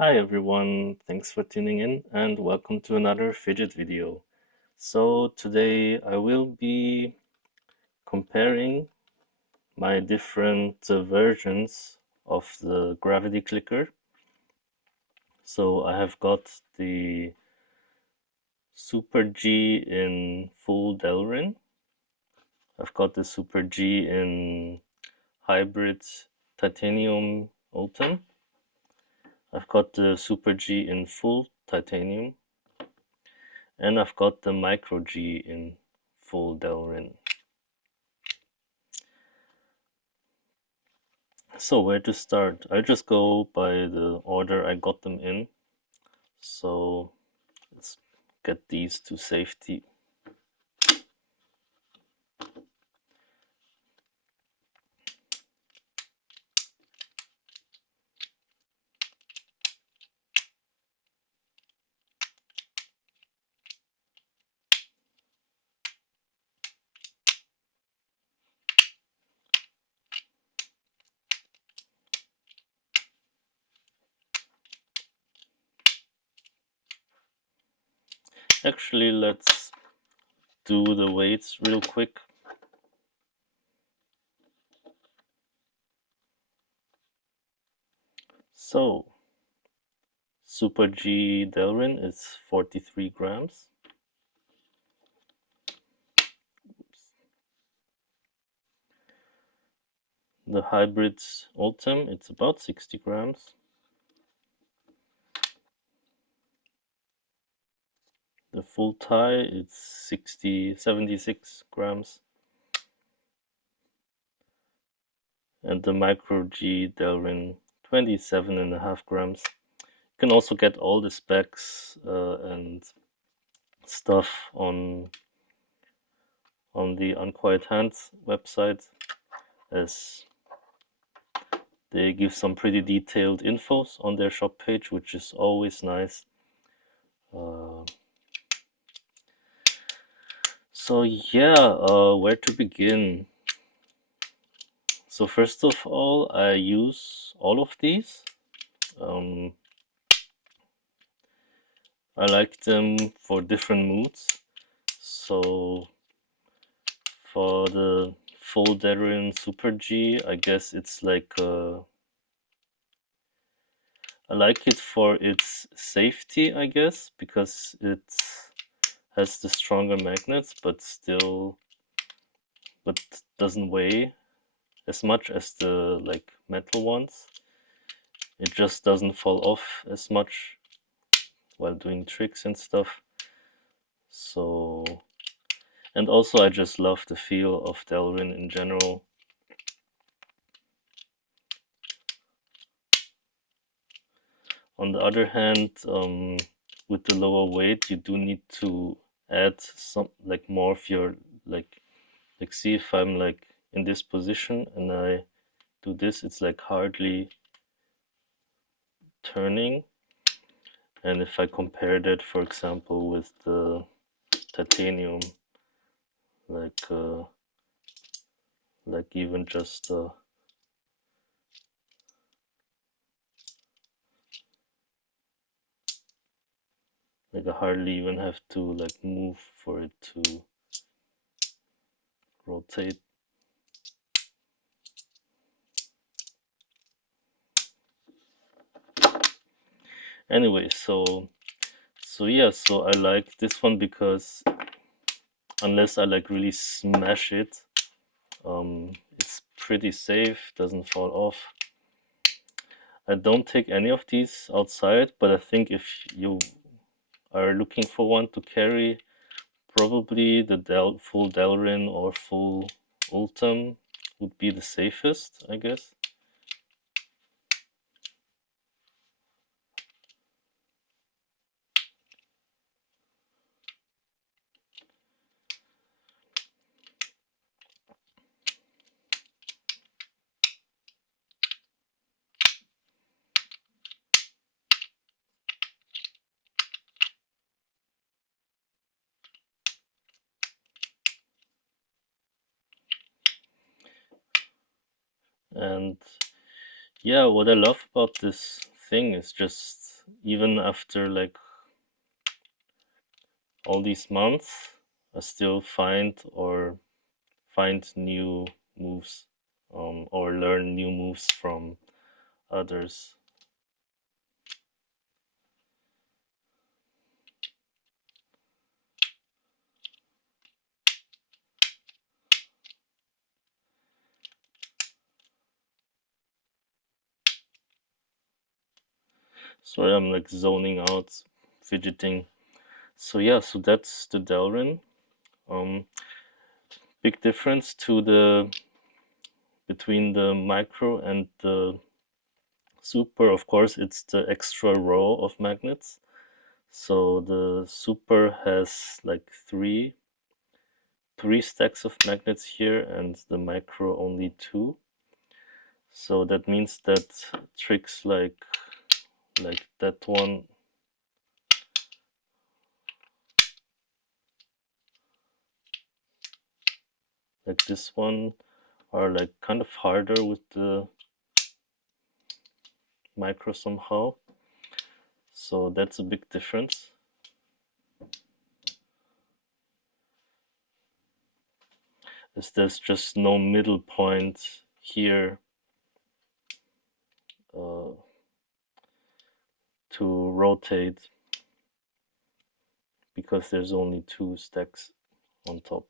Hi everyone, thanks for tuning in and welcome to another fidget video. So today I will be comparing my different versions of the gravity clicker. So I have got the Super G in full Delrin. I've got the Super G in hybrid titanium Ultem. I've got the Super G in full titanium. And I've got the Micro G in full Delrin. So where to start? I'll just go by the order I got them in. So let's get these to safety. Actually, let's do the weights real quick. So, Super G Delrin is 43 grams. The Hybrid Ultem, it's about 60 grams. The full tie, it's 76 grams. And the Micro G Delrin, 27.5 grams. You can also get all the specs and stuff on the Unquiet Hands website, as they give some pretty detailed infos on their shop page, which is always nice. So yeah, where to begin? So first of all, I use all of these. I like them for different moods. So for the full Delrin Super G, I guess it's like I like it for its safety, I guess, because it has the stronger magnets, but doesn't weigh as much as the like metal ones. It just doesn't fall off as much while doing tricks and stuff. So, and also I just love the feel of Delrin in general. On the other hand, with the lower weight, you do need to add some like more of your like see if I'm like in this position and I do this, it's like hardly turning. And if I compare that, for example, with the titanium, like even just like I hardly even have to like move for it to rotate. Anyway, so yeah, so I like this one because unless I like really smash it, it's pretty safe, doesn't fall off. I don't take any of these outside, but I think if you are looking for one to carry, probably the full Delrin or full Ultem would be the safest, I guess. And yeah, what I love about this thing is just, even after like all these months, I still find new moves, or learn new moves from others. Sorry, I'm like zoning out, fidgeting. So yeah, so that's the Delrin. Big difference between the micro and the super, of course, it's the extra row of magnets. So the super has like three stacks of magnets here, and the micro only two. So that means that tricks like that one, like this one, are like kind of harder with the micro somehow. So that's a big difference. Is there's just no middle point here uh, to rotate, because there's only two stacks on top.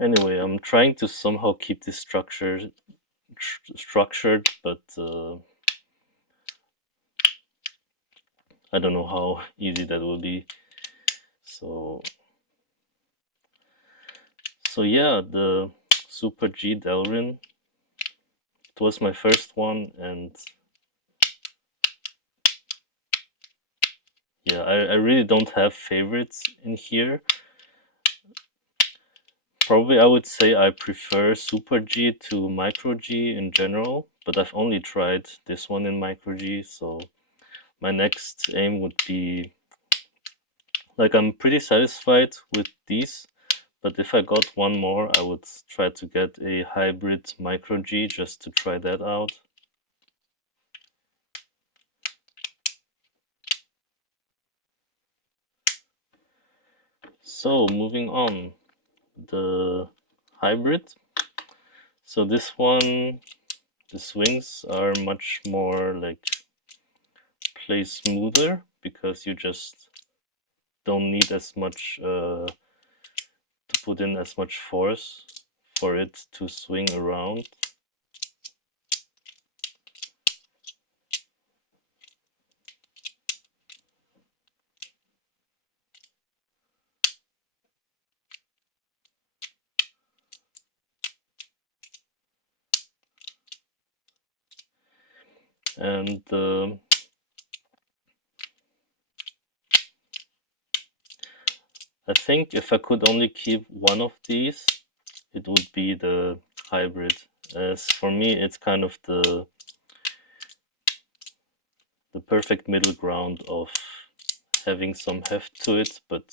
Anyway, I'm trying to somehow keep this structured, but I don't know how easy that will be. So yeah, the Super G Delrin, it was my first one, and yeah, I really don't have favorites in here. Probably I would say I prefer Super G to Micro G in general, but I've only tried this one in Micro G, so my next aim would be, like, I'm pretty satisfied with these, but if I got one more, I would try to get a Hybrid Micro G just to try that out. So moving on, the Hybrid. So this one, the swings are much more like play smoother, because you just don't need as much to put in as much force for it to swing around. And I think if I could only keep one of these, it would be the Hybrid. As for me, it's kind of the perfect middle ground of having some heft to it, but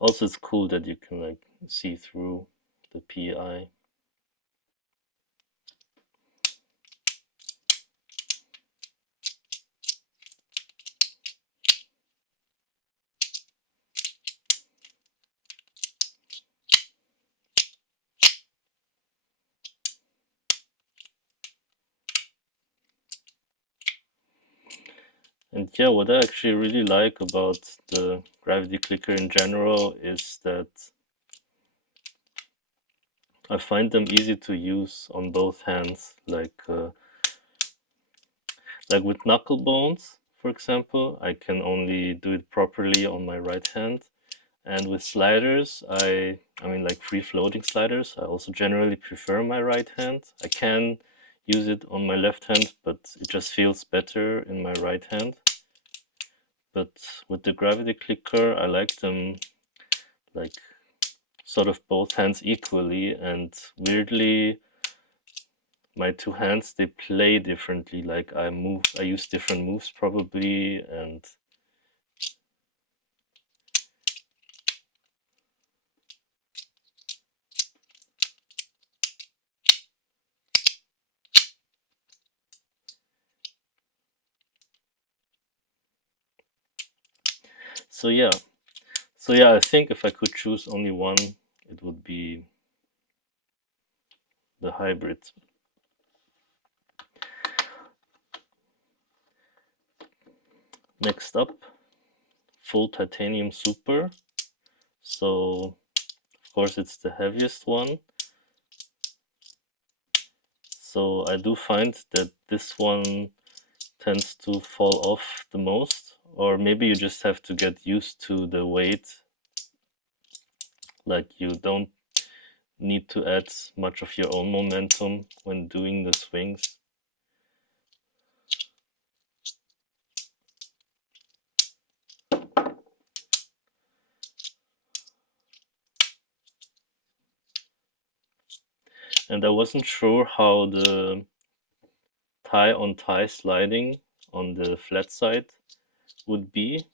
also it's cool that you can like see through the PEI. And yeah, what I actually really like about the gravity clicker in general is that I find them easy to use on both hands. Like with knuckle bones, for example, I can only do it properly on my right hand. And with sliders, I mean like free floating sliders, I also generally prefer my right hand. I can use it on my left hand, but it just feels better in my right hand. But with the gravity clicker, I like them like sort of both hands equally, and weirdly my two hands, they play differently. Like I use different moves probably, and so yeah. So yeah, I think if I could choose only one, it would be the hybrid. Next up, full titanium super. So of course it's the heaviest one. So I do find that this one tends to fall off the most, or maybe you just have to get used to the weight. Like you don't need to add much of your own momentum when doing the swings. And I wasn't sure how the tie on tie sliding on the flat side would be,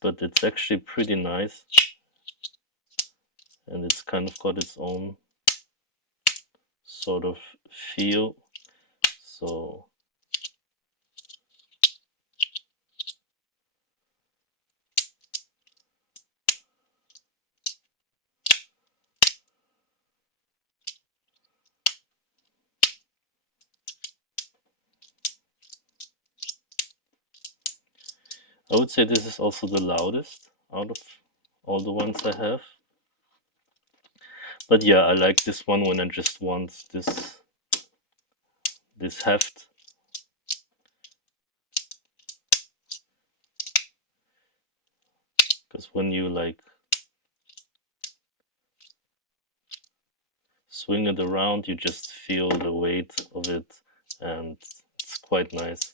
but it's actually pretty nice, and it's kind of got its own sort of feel. So I would say this is also the loudest out of all the ones I have. But yeah, I like this one when I just want this heft. Because when you like swing it around, you just feel the weight of it, and it's quite nice.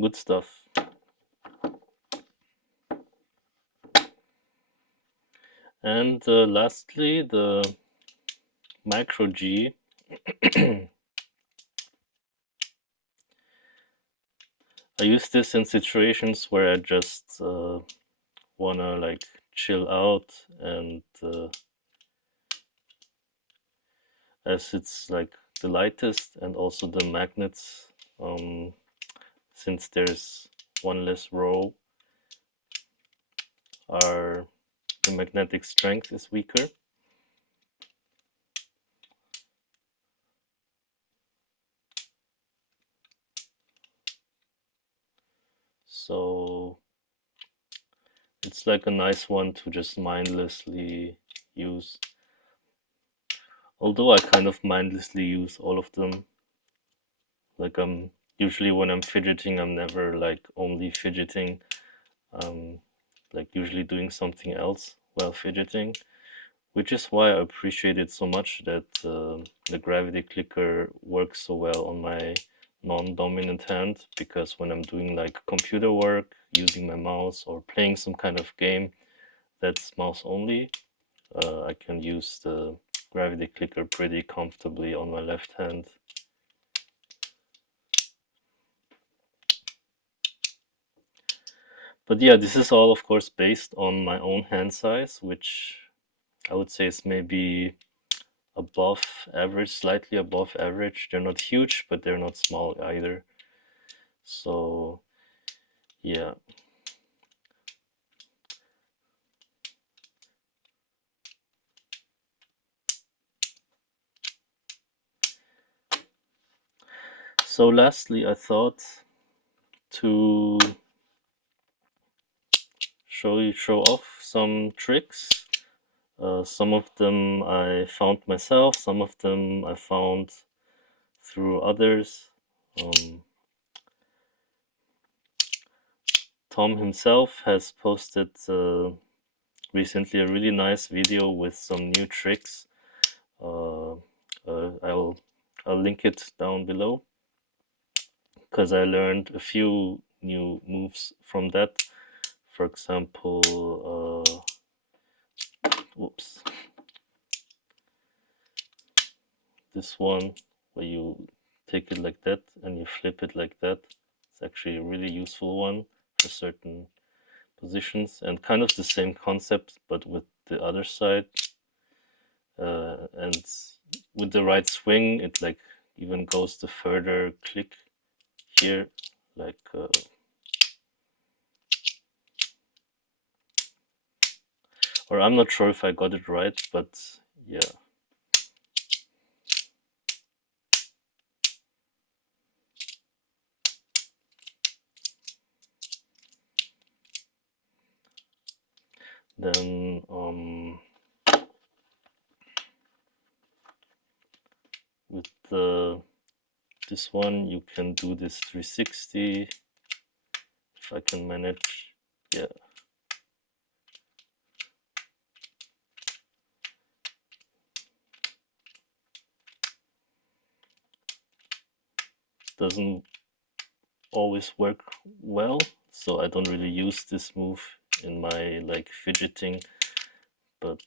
Good stuff. And lastly, the Micro G. I use this in situations where I just wanna like chill out, and as it's like the lightest, and also the magnets, since there's one less row, are the magnetic strength is weaker. So it's like a nice one to just mindlessly use. Although I kind of mindlessly use all of them. Like usually when I'm fidgeting, I'm never like only fidgeting. Like usually doing something else while fidgeting, which is why I appreciate it so much that the gravity clicker works so well on my non-dominant hand, because when I'm doing like computer work, using my mouse, or playing some kind of game that's mouse only, I can use the gravity clicker pretty comfortably on my left hand. But yeah, this is all of course based on my own hand size, which I would say is maybe above average, slightly above average. They're not huge, but they're not small either. So yeah. So lastly, I thought to show off some tricks. Some of them I found myself, some of them I found through others. Tom himself has posted recently a really nice video with some new tricks. I'll link it down below because I learned a few new moves from that. For example, whoops, this one where you take it like that and you flip it like that. It's actually a really useful one for certain positions, and kind of the same concept but with the other side. And with the right swing, it like even goes the further click here, like or I'm not sure if I got it right, but yeah. Then with this one you can do this 360 if I can manage. Yeah. Doesn't always work well, so I don't really use this move in my like fidgeting, but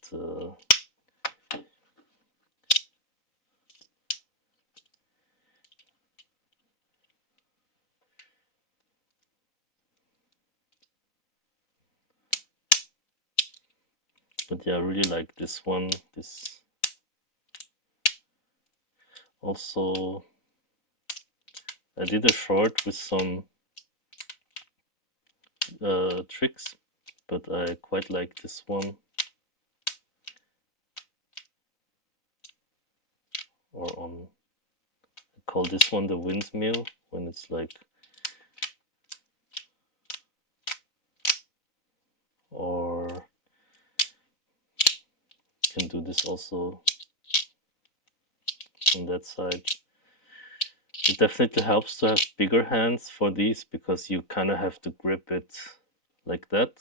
yeah, I really like this one. This also, I did a short with some tricks, but I quite like this one. Or on, I call this one the windmill, when it's like, or can do this also on that side. It definitely helps to have bigger hands for these because you kind of have to grip it like that.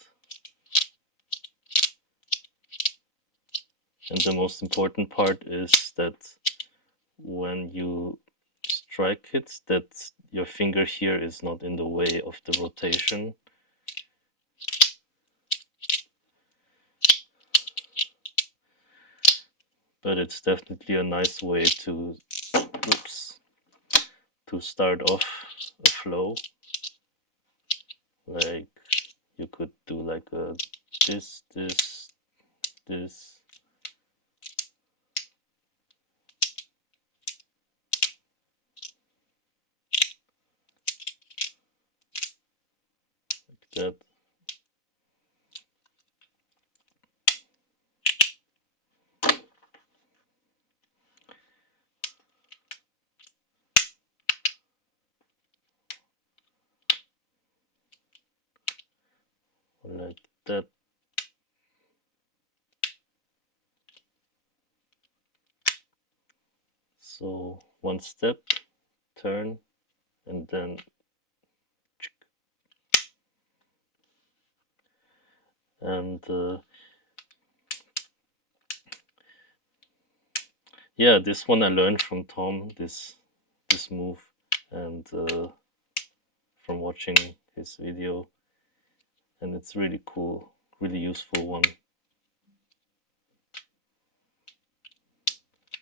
And the most important part is that when you strike it, that your finger here is not in the way of the rotation. But it's definitely a nice way to, oops, to start off a flow. Like you could do like a this, like that. Like that. So one step, turn, and then and yeah, this one I learned from Tom, this move, and from watching his video, and it's really cool, really useful one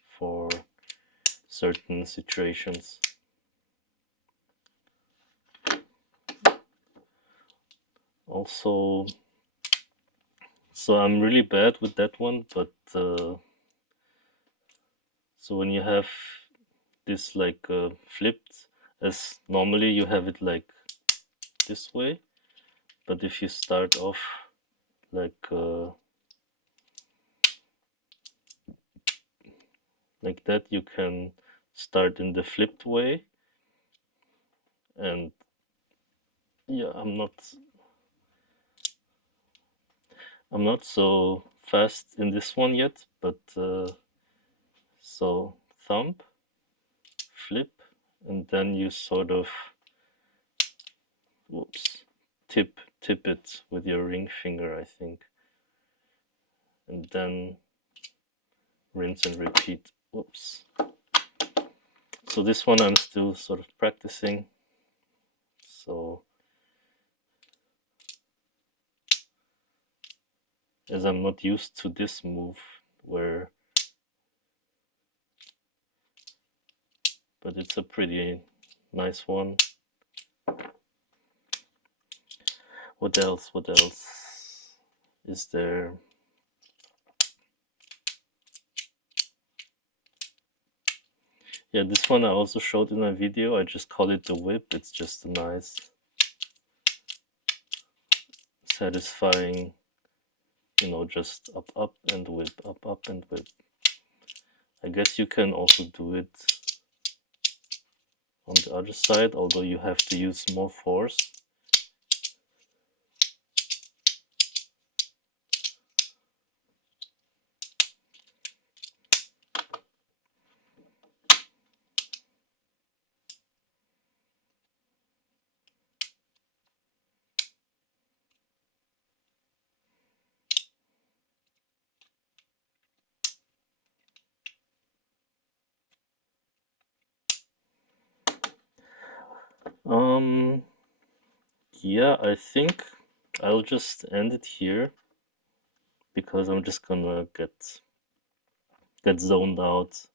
for certain situations. Also, so I'm really bad with that one, but so when you have this like flipped, as normally you have it like this way, but if you start off like that, you can start in the flipped way. And yeah, I'm not so fast in this one yet, but so thumb, flip, and then you sort of, whoops, tip it with your ring finger, I think, and then rinse and repeat. Whoops. So this one I'm still sort of practicing. So as I'm not used to this move where, but it's a pretty nice one. What else is there? Yeah, this one I also showed in a video. I just call it the whip. It's just a nice, satisfying, just up and whip, up and whip. I guess you can also do it on the other side, although you have to use more force. Yeah, I think I'll just end it here because I'm just gonna get zoned out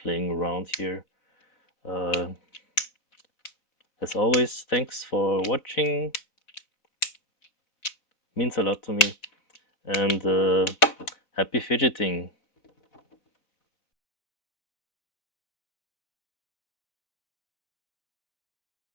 playing around here. As always, thanks for watching. Means a lot to me, and happy fidgeting.